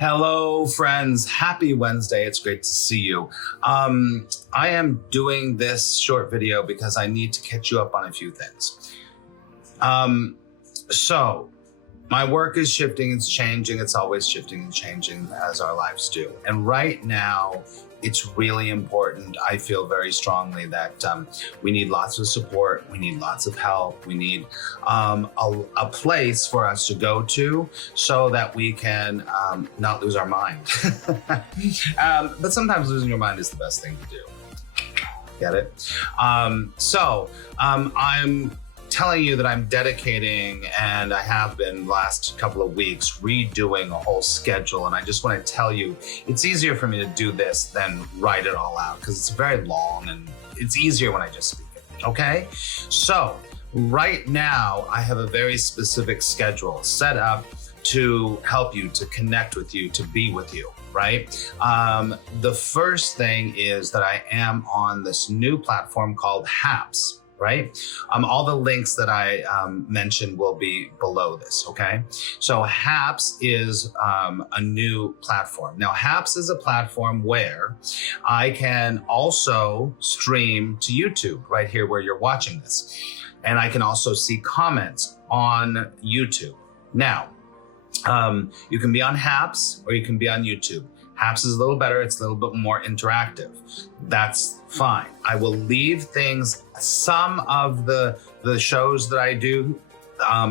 Hello, friends. Happy Wednesday. It's great to see you. I am doing this short video because I need to catch you up on a few things. So my work is shifting, it's changing, it's always shifting and changing as our lives do. And right now, it's really important. I feel very strongly that we need lots of support, we need lots of help, we need a place for us to go to so that we can not lose our mind. But sometimes losing your mind is the best thing to do. Get it? I'm telling you that I'm dedicating, and I have been the last couple of weeks, redoing a whole schedule. And I just want to tell you, it's easier for me to do this than write it all out because it's very long and it's easier when I just speak it, okay? So right now I have a very specific schedule set up to help you, to connect with you, to be with you, right? The first thing is that I am on this new platform called Haps. Right? All the links that I mentioned will be below this, okay? So Haps is a new platform. Now, Haps is a platform where I can also stream to YouTube right here where you're watching this. And I can also see comments on YouTube. Now, you can be on Haps or you can be on YouTube. Haps is a little better, it's a little bit more interactive. That's fine. I will leave things, some of the shows that I do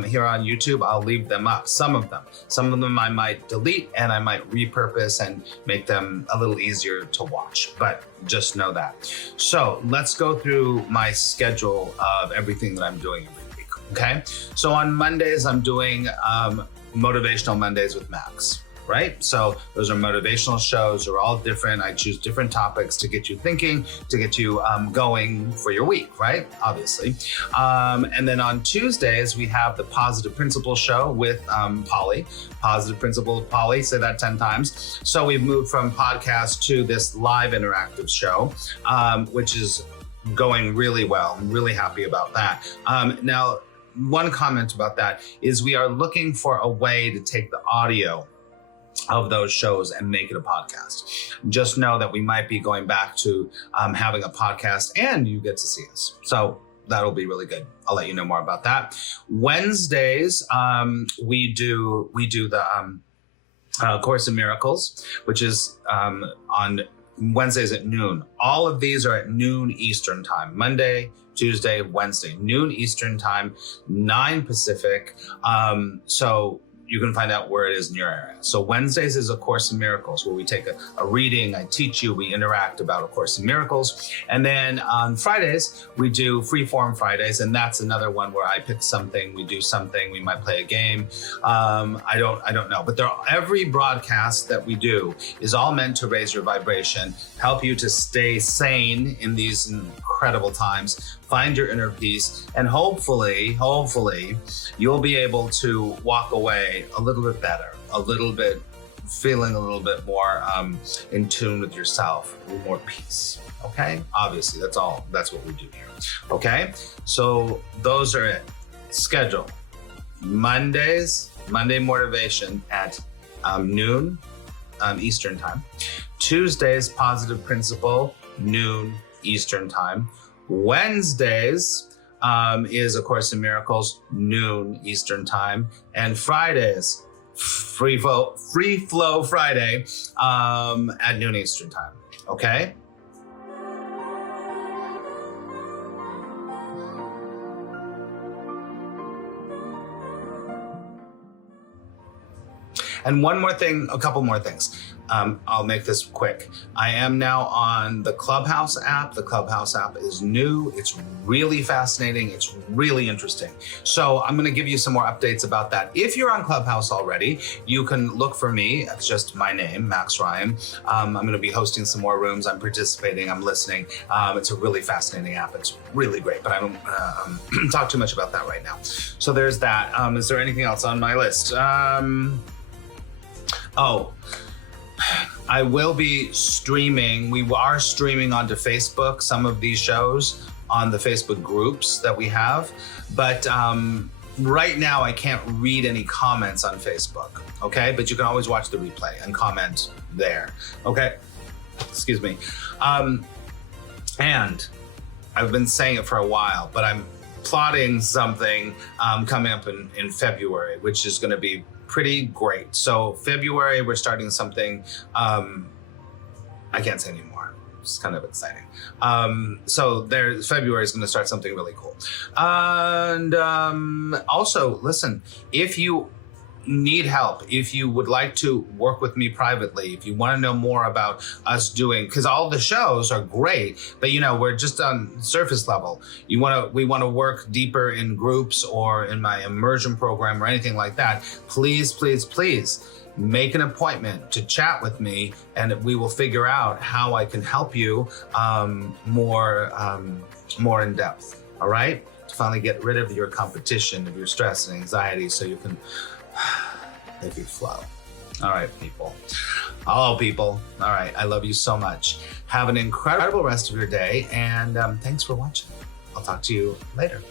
here on YouTube, I'll leave them up, some of them. Some of them I might delete and I might repurpose and make them a little easier to watch, but just know that. So let's go through my schedule of everything that I'm doing every week, okay? So on Mondays, I'm doing Motivational Mondays with Max. Right? So those are motivational shows, they're all different. I choose different topics to get you thinking, to get you going for your week, right? Obviously. And then on Tuesdays, we have the Positive Principles show with Polly. Positive Principles, Polly, say that 10 times. So we've moved from podcast to this live interactive show, which is going really well. I'm really happy about that. Now, one comment about that is we are looking for a way to take the audio of those shows and make it a podcast. Just know that we might be going back to having a podcast and you get to see us. So that'll be really good. I'll let you know more about that. Wednesdays, we do the Course in Miracles, which is on Wednesdays at noon. All of these are at noon Eastern time. Monday, Tuesday, Wednesday, noon Eastern time, 9 Pacific. So you can find out where it is in your area. So Wednesdays is A Course in Miracles, where we take a reading, I teach you, we interact about A Course in Miracles. And then on Fridays, we do Freeform Fridays, and that's another one where I pick something, we do something, we might play a game. I don't know, but every broadcast that we do is all meant to raise your vibration, help you to stay sane in these incredible times, find your inner peace, and hopefully, you'll be able to walk away a little bit better, feeling a little bit more in tune with yourself, a little more peace, okay? Obviously, that's what we do here, okay? So those are it. Schedule. Mondays, Monday Motivation at noon Eastern time. Tuesdays, Positive Principle, noon Eastern time. Wednesdays is A Course in Miracles, noon Eastern time. And Fridays, Free Flow Friday at noon Eastern time, okay? And one more thing, a couple more things. I'll make this quick. I am now on the Clubhouse app. The Clubhouse app is new. It's really fascinating. It's really interesting. So I'm going to give you some more updates about that. If you're on Clubhouse already, you can look for me. It's just my name, Max Ryan. I'm going to be hosting some more rooms. I'm participating. I'm listening. It's a really fascinating app. It's really great, but I don't talk too much about that right now. So there's that. Is there anything else on my list? I will be streaming. We are streaming onto Facebook, some of these shows on the Facebook groups that we have. But right now I can't read any comments on Facebook, okay? But you can always watch the replay and comment there, okay? Excuse me. And I've been saying it for a while, but I'm plotting something coming up in February, which is gonna be pretty great. So February, we're starting something, I can't say anymore. It's kind of exciting. So February is going to start something really cool. And also, listen, if you need help, if you would like to work with me privately, if you want to know more about us doing, because all the shows are great, but we're just on surface level. We want to work deeper in groups or in my immersion program or anything like that. Please, please, please make an appointment to chat with me, and we will figure out how I can help you more in depth. All right, to finally get rid of your competition, of your stress and anxiety, so you can let you flow. All right, people. All right, I love you so much. Have an incredible rest of your day, and thanks for watching. I'll talk to you later.